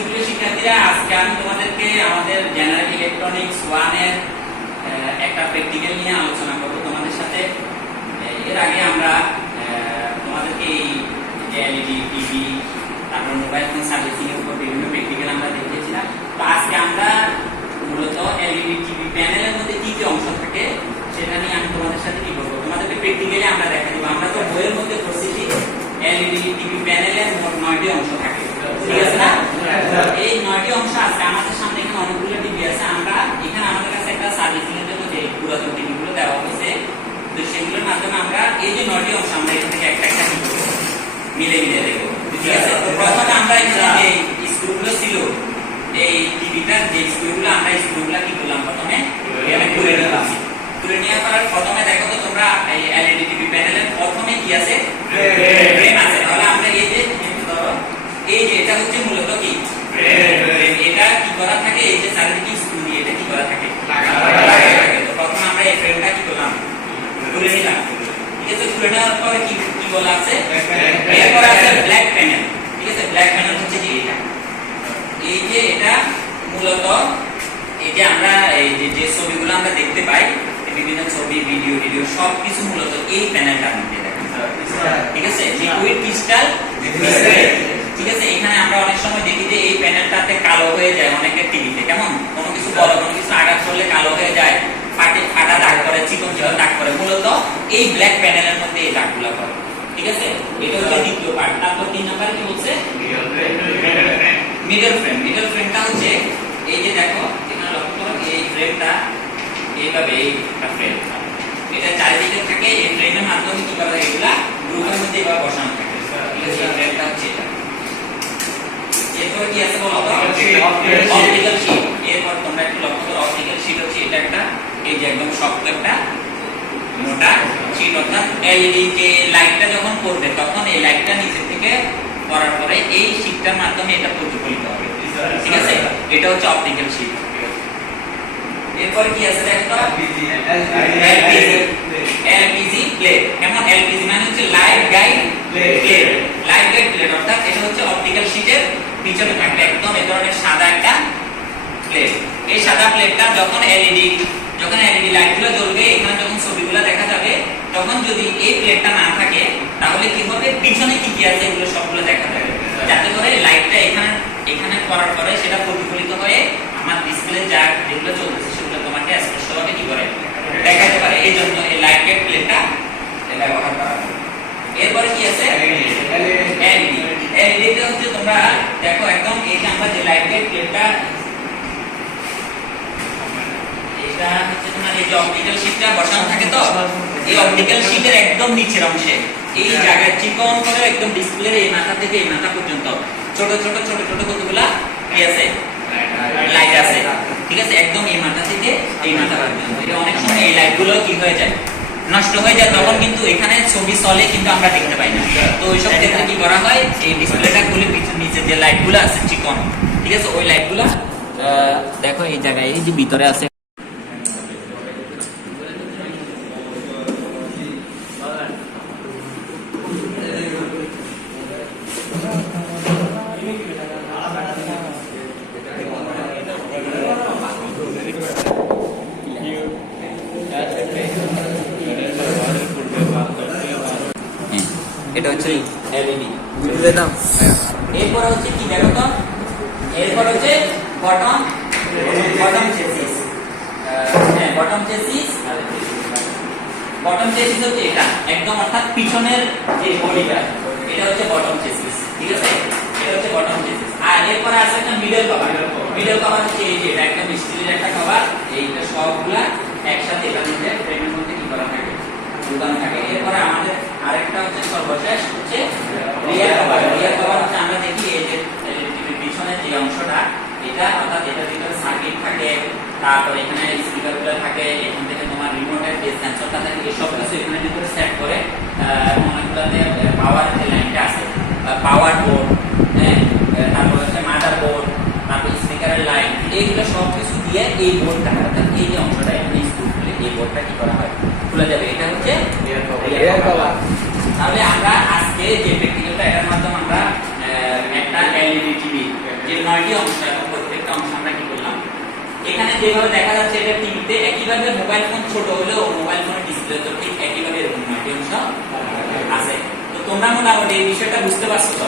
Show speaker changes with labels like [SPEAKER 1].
[SPEAKER 1] সুপ্রিয় শিক্ষার্থীরা, আজকে আমি তোমাদেরকে আমাদের জেনারেল ইলেকট্রনিক্স ওয়ানের একটা প্র্যাকটিক্যাল নিয়ে আলোচনা করব তোমাদের সাথে। এর আগে আমরা তোমাদেরকে এই এলইডি টিভি তারপর মোবাইল ফোন সার্ভিসিং এর উপর বিভিন্ন প্র্যাকটিক্যাল আমরা দেখিয়েছিলাম। তো আজকে আমরা মূলত এলইডি টিভি প্যানেলের মধ্যে কি কি অংশ থাকে সেটা নিয়ে আমি তোমাদের সাথে কি করব? তোমাদেরকে প্র্যাকটিক্যালি আমরা দেখা দিব। আমরা তো বইয়ের মধ্যে পড়ছি এলইডি টিভি প্যানেলের মোট নয়টি অংশ থাকে ঠিক আছে না এই নয়টি অংশ আছে আমাদের সামনে এখানে অনেকগুলো টিভি আছে আমরা এখানে আমাদের কাছে একটা সার্ভিসিং এর জন্য যে গুলো দেওয়া হয়েছে। তো সেগুলোর মাধ্যমে আমরা এই যে নয়টি অংশ আমরা এখান থেকে একটা একটা কি মিলে মিলে দেখব। ঠিক আছে? তো প্রথমে আমরা এখানে যে স্ক্রুগুলো ছিল এই টিভিটার যে স্ক্রুগুলো আমরা স্ক্রুগুলো কি করলাম প্রথমে? এখানে তুলে নিলাম। তুলে নেওয়ার পর প্রথমে দেখো তো তোমরা এই এলইডি টিভি প্যানেলের প্রথমে কি আছে? ফ্রেম আছে তাহলে আমরা এই যে একটু ধরো এই যে এটা হচ্ছে মূলত কি frame। এটা কি করা থাকে এই যে চারিদিকে স্ক্রু দিয়ে এটা কি করা থাকে লাগা থাকে তো প্রথমে আমরা এই ফ্রেমটা কি করলাম তুলে নিলাম ঠিক আছে? নেওয়ার পরে কি কি বলা আছে? এরপর আছে ব্ল্যাক প্যানেল ঠিক আছে? ব্ল্যাক প্যানেল হচ্ছে যে এটা। এই যে এটা মূলত এই যে আমরা এই যে যে ছবিগুলো আমরা দেখতে পাই বিভিন্ন ছবি ভিডিও ভিডিও সব কিছু মূলত এই প্যানেলটার মধ্যে ঠিক আছে? লিকুইড ক্রিস্টাল ঠিক আছে? এখানে আমরা অনেক সময় দেখি যে এই প্যানেলটাতে কালো হয়ে যায় অনেকের টিভিতে। কেমন? কোনো কিছু বড় কোনো কিছু আঘাত করলে কালো হয়ে যায় ফাটে ফাটা দাগ করে চিকন চিকন দাগ করে। মূলত এই ব্ল্যাক প্যানেলের মধ্যে এই দাগগুলো করে। ঠিক আছে? এটা হচ্ছে দ্বিতীয় পার্ট তারপর তিন নাম্বার কি বলছে? মিডল ফ্রেম মিডল ফ্রেমটা হচ্ছে এই যে দেখো এখানে লক্ষ্য করো এই ফ্রেমটা এইভাবে একটা ফ্রেম এটা চারিদিকে থাকে এই ফ্রেমের মাধ্যমে কি করা এগুলা গ্রুপের মধ্যে এবার বসানো থাকে। ঠিক আছে? এই ফ্রেমটা হচ্ছে এটা। এরপর কি আছে বলো অপটিক্যাল শীট এরপর তোমরা একটু লক্ষ্য করো অপটিক্যাল শীট হচ্ছে এটা একটা এই যে একদম শক্ত একটা মোটা শীট অর্থাৎ এলইডি যে লাইটটা যখন পড়বে, তখন এই লাইটটা নিচে থেকে পড়ার পরে এই শীটটার মাধ্যমে এটা প্রতিফলিত হবে। ঠিক আছে? এটা হচ্ছে অপটিক্যাল শীট এরপর কি আছে দেখো? এলপিজি প্লেট কেমন? এলপিজি মানে হচ্ছে light guide plate light guide plate অর্থাৎ এটা হচ্ছে অপটিক্যাল শীটের পিছনে থাকবে। একদম এই ধরনের সাদা একটা প্লেট এই সাদা প্লেটটা যখন এলইডি যখন এলইডি লাইটগুলো জ্বলবে এখানে যখন ছবিগুলো দেখা যাবে তখন যদি এই প্লেটটা না থাকে তাহলে কি হবে? পিছনে কি কি আছে এগুলো সবগুলো দেখা যাবে। যাতে করে লাইটটা এখানে এখানে করার পরে সেটা প্রতিফলিত হয়ে আমার ডিসপ্লে যা যেগুলো চলতেছে সেগুলো তোমাকে স্পষ্টভাবে কি করে? দেখাতে পারে। এই জন্য এই লাইট গেট প্লেটটা ব্যবহার করা হয়। এরপরে কি আছে? এলইডি এলইডি হচ্ছে তোমরা দেখো একদম এই যে আমরা যে লাইটের প্লেটটা এটা হচ্ছে তোমার এই যে অপটিক্যাল শীটটা বসানো থাকে তো এই অপটিক্যাল শীটের একদম নিচের অংশে এই জায়গায় চিকন করে একদম ডিসপ্লের এই মাথা থেকে এই মাথা পর্যন্ত ছোট ছোট ছোট ছোট কতগুলা কি আছে? লাইট আছে। ঠিক আছে? একদম এই মাথা থেকে এই মাথা পর্যন্ত। এটা অনেক সময় এই লাইটগুলো কি হয়ে যায়? নষ্ট হয়ে যায় তখন কিন্তু এখানে ছবি চলে কিন্তু আমরা দেখতে পাই না। তো ওইসব ক্ষেত্রে কি করা হয়? এই ডিসপ্লেটা খুলে নিচে যে লাইটগুলো আছে চিকন ঠিক আছে? ওই লাইটগুলো দেখো এই জায়গায় এই যে ভিতরে আছে এটা হচ্ছে এলইডি। এরপর হচ্ছে কি দেখো তো? এরপর হচ্ছে বটম বটম চেসিস হ্যাঁ বটম চেসিস বটম চেসিস হচ্ছে এটা। একদম অর্থাৎ পিছনের যে বডিটা এটা হচ্ছে বটম চেসিস ঠিক আছে এটা হচ্ছে বটম চেসিস আর এরপরে আছে একটা মিডল কভার মিডল কভার হচ্ছে এই যে, এটা একদম স্টিলের একটা কভার এইটা সবগুলা একসাথে এটার মধ্যে ফ্রেমের মধ্যে কি করা থাকে? ঝুলানো থাকে। এরপরে আমাদের আরেকটা হচ্ছে সর্বশেষ হচ্ছে রিয়ার কভার রিয়ার কভার হচ্ছে আমরা দেখি এই যে পিছনের যে অংশটা, এটা অর্থাৎ এটার ভিতরে সার্কিট থাকে, তারপরে এখানে স্পিকারগুলো থাকে, এখান থেকে তোমার রিমোটের যে সেন্সরটা থাকে এই সব কিছু এখানে ভিতরে সেট করে অনেকগুলোতে পাওয়ার যে লাইনটা আছে পাওয়ার বোর্ড হ্যাঁ আহ, তারপর হচ্ছে মাদার বোর্ড তারপর স্পিকারের লাইন এইগুলো সব কিছু দিয়ে এই বোর্ডটা অর্থাৎ এই যে অংশটা এখানে স্ক্রু খুলে এই বোর্ডটা কি করা হয়? খুলে যাবে। এটা হচ্ছে তাহলে আমরা আজকে যে প্র্যাকটিক্যালটা এটার মাধ্যমে আমরা একটা এলইডি টিভি যে নয়টি অংশ এবং প্রত্যেকটা অংশ আমরা কি করলাম? এখানে যেভাবে দেখা যাচ্ছে এটা টিভিতে একইভাবে মোবাইল ফোন ছোট হলেও মোবাইল ফোনের ডিসপ্লে তো ঠিক একইভাবে এরকম নয়টি অংশ আছে। তো তোমরা মোটামুটি এই বিষয়টা বুঝতে পারছ তো?